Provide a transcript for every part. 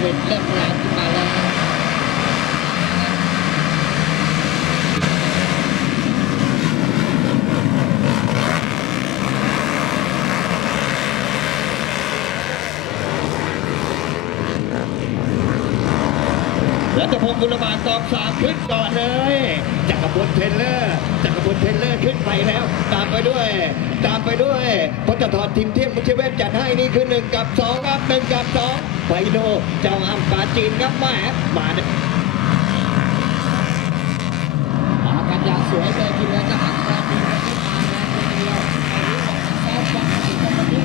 เวนเริ่มแรงขึ้นมาแล้วรัตพงศ์บุรบาทตอบสามขึ้นก่อนเลยจักรพลเทรลเลอร์จักรพลเทรลเลอร์ขึ้นไปแล้ว ตามไปด้วย ตามไป พจทรทีมเที่ยงมุชเวศจัดให้นี่คือหนึ่งกับสองครับ 1 กับสองไฟโนเจ้าอัมปาจีนครับแหมามาเนี่ยมากันอย่างสวยเลยทีเดียวจะหักแรงดีนะขึ้นมาแรงคนเดียวซ้อมฟังอีกคนนี้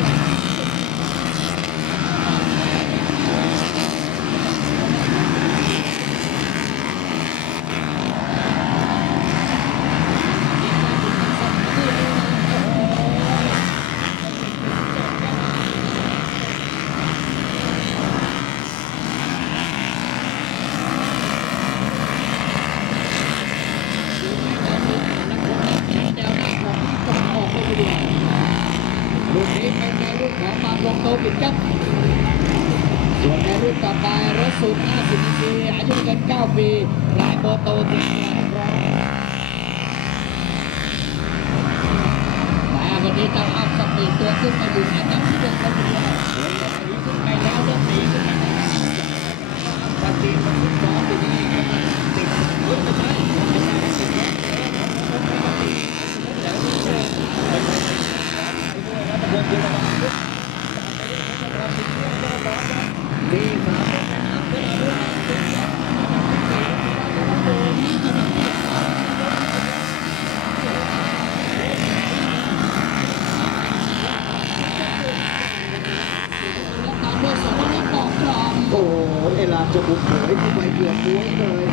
รุ่นนี้เป็นในรุ่นของมาลงโตปิดครับส่วนในรุ่นต่อไปรถสูง50ปีอายุเกิน9ปีลายโบโตถึงร้อยแต่วันนี้เจ้าอัพสปีดตัวขึ้นมาอยู่อันดับที่หนึ่งคนเดียวโอ้ยอันนี้ขึ้นไปแล้วเริ่มหนีขึ้นไปแล้วปฏิบัติสองปีนี้กำลังติดรุ่นไปไม่ใช่ติดรถ ที่สาม ตามด้วยสองนักบอกกลอง โอ้โหเอลาจะบุกเผยเข้าไปเกือบม้วนเลย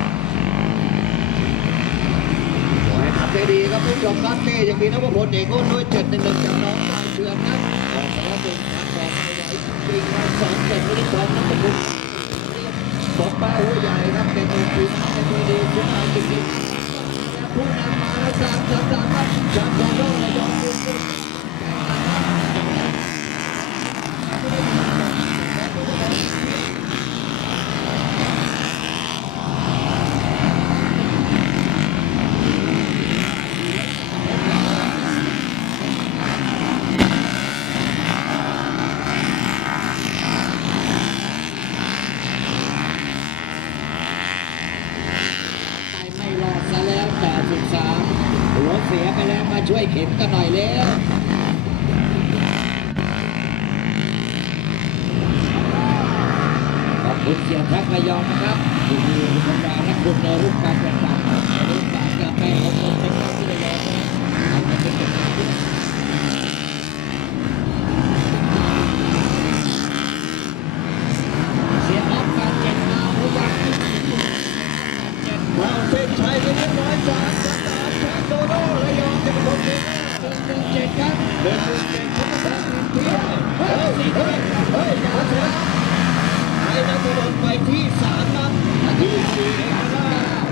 ขอให้ทำได้ดีครับผู้ชมครับนี่ยังมีนวพลเอกอ้นด้วยเจ็ดหนึ่งหนึ่งจากน้องบางเชือนนะออกมาหนึ่งพันสองไปไหวจริงๆนะสองเจ็ดไม่ได้สองนะคุณผู้สองป้าหัวใหญ่ครับเป็นมือดีเป็น มือดีเชียงรายจริงๆผู้นำมาแล้วจากจากจากครับจากจากโลกระยองคุณผู้ ไปไม่รอดซะแล้ว83หัว เสียไปแล้วมาช่วยเข็นกันหน่อยแล้วขอบคุณเสียแท็กระยองนะครับที่มีบรรดานักบุญในรูปการแข่งขันรูปการกาแฟของคนเป็นที่ระยองเป็นเป็นที่เสียออฟการเจ็ดมาพยายามที่เจ็ดวางเส้นชัยไปเรียบร้อยสา โดโดระยองจะเป็นคนเดียวหนึ่งหนึ่งเจ็ดครับเดินดูเก่งเขาจะได้เพียงเฮ้ยเฮ้ยเฮ้ยมาเถอะไอ้นักบอลไปที่สามนัดที่สี่เอกราช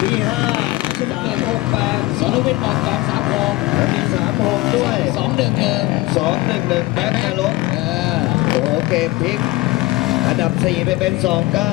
ที่ห้าสนามหกแปดสนุวิทย์บอกสองสามหกและมีสามหกด้วยสองหนึ่งหนึ่งสองหนึ่งหนึ่งแบ็คนรกเออโอ้โหเกมพลิกอันดับสี่ไปเป็นสองเก้า